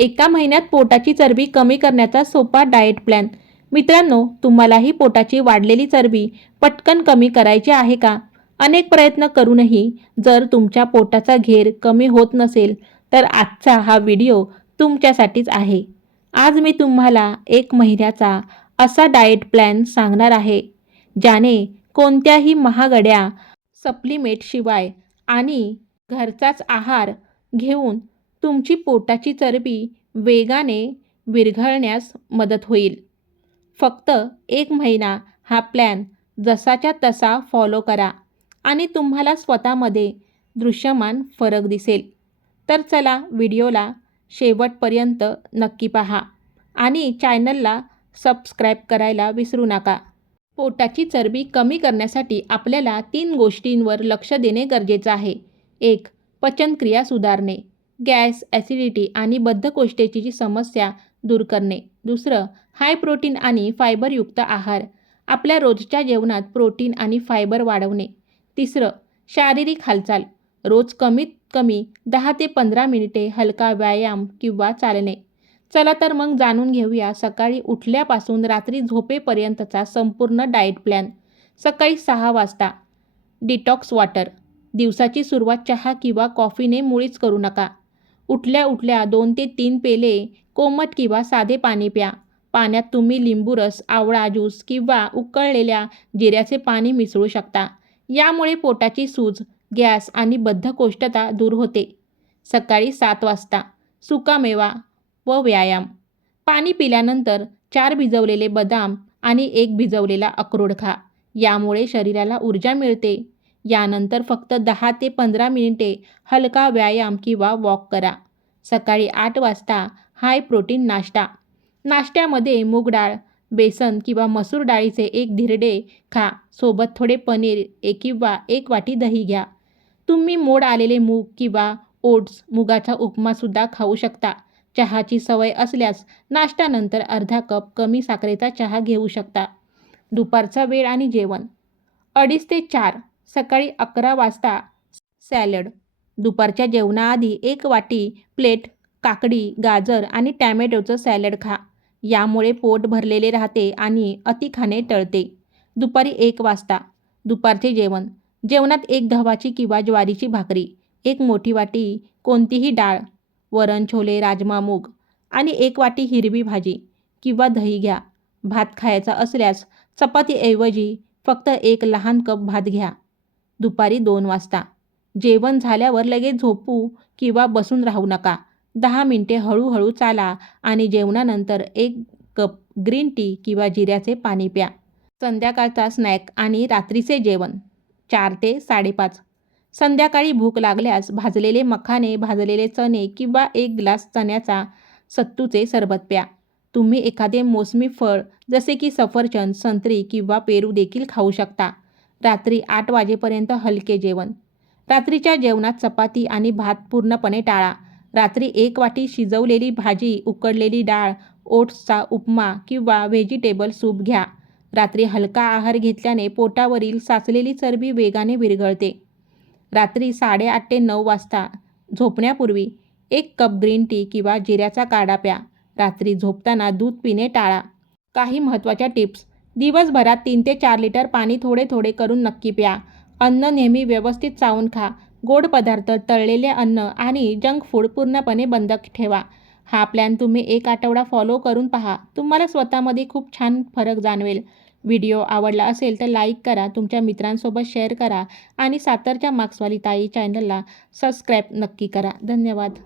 एका महिन्यात पोटाची चरबी कमी करण्याचा सोपा डाएट प्लॅन. मित्रांनो, तुम्हालाही पोटाची वाढलेली चरबी पटकन कमी करायची आहे का? अनेक प्रयत्न करूनही जर तुमच्या पोटाचा घेर कमी होत नसेल तर आजचा हा व्हिडिओ तुमच्यासाठीच आहे. आज मी तुम्हाला 1 महिन्याचा असा डाएट प्लॅन सांगणार आहे, ज्याने कोणत्याही महागड्या सप्लिमेंटशिवाय आणि घरचाच आहार घेऊन तुमची पोटाची चरबी वेगाने विरघळण्यास मदत होईल. फक्त 1 महिना हा प्लॅन जसाच्या तसा फॉलो करा आणि तुम्हाला स्वतःमध्ये दृश्यमान फरक दिसेल. तर चला, व्हिडिओला शेवटपर्यंत नक्की पहा आणि चॅनलला सबस्क्राईब करायला विसरू नका. पोटाची चरबी कमी करण्यासाठी आपल्याला 3 गोष्टींवर लक्ष देणे गरजेचं आहे. 1. पचनक्रिया सुधारणे, गॅस, ॲसिडिटी आणि बद्धकोष्ठतेची समस्या दूर करणे. 2. हाय प्रोटीन आणि फायबरयुक्त आहार, आपल्या रोजच्या जेवणात प्रोटीन आणि फायबर वाढवणे. 3. शारीरिक हालचाल, रोज कमीत कमी 10 ते 15 मिनिटे हलका व्यायाम किंवा चालणे. चला तर मग जाणून घेऊया सकाळी उठल्यापासून रात्री झोपेपर्यंतचा संपूर्ण डाएट प्लॅन. सकाळी 6 वाजता डिटॉक्स वॉटर. दिवसाची सुरुवात चहा किंवा कॉफीने मुळीच करू नका. उठल्या उठल्या 2 ते 3 पेले कोमट किंवा साधे पाणी प्या. पाण्यात तुम्ही लिंबू रस, आवळा ज्यूस किंवा उकळलेल्या जिऱ्याचे पाणी मिसळू शकता. यामुळे पोटाची सूज, गॅस आणि बद्धकोष्ठता दूर होते. सकाळी 7 वाजता सुकामेवा व व्यायाम. पाणी पिल्यानंतर 4 भिजवलेले बदाम आणि 1 भिजवलेला अक्रोड खा. यामुळे शरीराला ऊर्जा मिळते. यानंतर फक्त 10 ते 15 मिनिटे हलका व्यायाम किंवा वॉक करा. सकाळी 8 वाजता हाय प्रोटीन नाश्ता. नाश्त्यामध्ये मूग डाळ, बेसन किंवा मसूर डाळीचे 1 धिरडे खा. सोबत थोडे पनीर किंवा 1 वाटी दही घ्या. तुम्ही मोड आलेले मूग किंवा ओट्स, मुगाचा उपमासुद्धा खाऊ शकता. चहाची सवय असल्यास नाश्त्यानंतर अर्धा कप कमी साखरेचा चहा घेऊ शकता. दुपारचा वेळ आणि जेवण. 2:30 ते 4. सकाळी 11 वाजता सॅलड. दुपारच्या जेवणाआधी 1 वाटी प्लेट काकडी, गाजर आणि टॅमॅटोचं सॅलड खा. यामुळे पोट भरलेले राहते आणि अति खाणे टळते. दुपारी 1 वाजता दुपारचे जेवण. जेवणात 1 गव्हाची किंवा ज्वारीची भाकरी, 1 मोठी वाटी कोणतीही डाळ, वरण, छोले, राजमा, मूग आणि 1 वाटी हिरवी भाजी किंवा दही घ्या. भात खायचा असल्यास चपातीऐवजी फक्त 1 लहान कप भात घ्या. दुपारी 2 वाजता जेवण झाल्यावर लगेच झोपू किंवा बसून राहू नका. 10 मिनिटे हळूहळू चाला आणि जेवणानंतर 1 कप ग्रीन टी किंवा जिऱ्याचे पाणी प्या. संध्याकाळचा स्नॅक आणि रात्रीचे जेवण. 4 ते 5:30. संध्याकाळी भूक लागल्यास भाजलेले मखाने, भाजलेले चणे किंवा 1 ग्लास चण्याचा सत्तूचे सरबत प्या. तुम्ही एखादे मोसमी फळ जसे की सफरचंद, संत्री किंवा पेरू देखील खाऊ शकता. रात्री 8 वाजेपर्यंत हलके जेवण. रात्रीच्या जेवणात चपाती आणि भात पूर्णपणे टाळा. रात्री 1 वाटी शिजवलेली भाजी, उकडलेली डाळ, ओट्सचा उपमा किंवा व्हेजिटेबल सूप घ्या. रात्री हलका आहार घेतल्याने पोटावरील साचलेली चरबी वेगाने विरघळते. रात्री 8:30 ते 9 वाजता झोपण्यापूर्वी 1 कप ग्रीन टी किंवा जिऱ्याचा काढा प्या. रात्री झोपताना दूध पिणे टाळा. काही महत्त्वाच्या टिप्स. दिवसभरात 3 ते 4 लिटर पाणी थोडे थोडे करून नक्की प्या. अन्न नेहमी व्यवस्थित चावून खा. गोड पदार्थ, तळलेले अन्न आणि जंक फूड पूर्णपणे बंद ठेवा. हा प्लॅन तुम्ही 1 आठवडा फॉलो करून पहा. तुम्हाला स्वतःमध्ये खूप छान फरक जाणवेल. व्हिडिओ आवडला असेल तर लाईक करा, तुमच्या मित्रांसोबत शेअर करा आणि सातारच्या मार्क्सवाली ताई चॅनलला सबस्क्राईब नक्की करा. धन्यवाद.